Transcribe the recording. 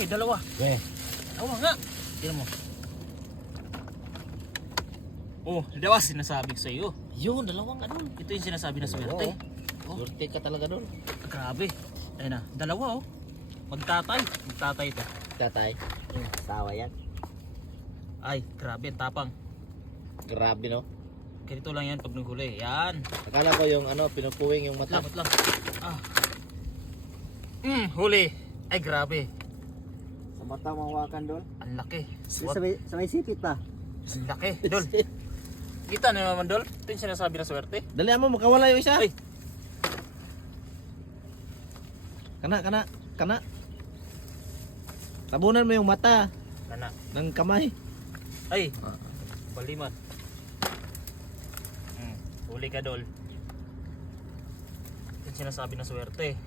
Ay, dalawa. Okay. Dalawa nga. Tignan mo. Oh, dalawa sinasabi ko sa iyo. Yun, dalawang ano. Ito yung sinasabi na swerte. Oh, Swerte ka talaga doon. grabe. Ayun na, dalawa oh. Magtatay. Magtatay ito. Tatay. Sawa yan. Ay, grabe, ang tapang. Grabe no. Ganito lang yan pag naghuli. Yan. Akala ko yung ano, pinupuwing yung mata. Lang. Ah. Huli. Ay, grabe. Sa mata mahawakan doon. Ang laki. Sa may sipit pa. Ang laki. Dol. Kita na naman, Dol. Ito yung sinasabi na swerte. Dali mo, makawala yung isa. Ay. Kana. Tabunan mo yung mata Kana. ng kamay. Ay. Balimat. Huli ka, Dol. Ito yung sinasabi na swerte.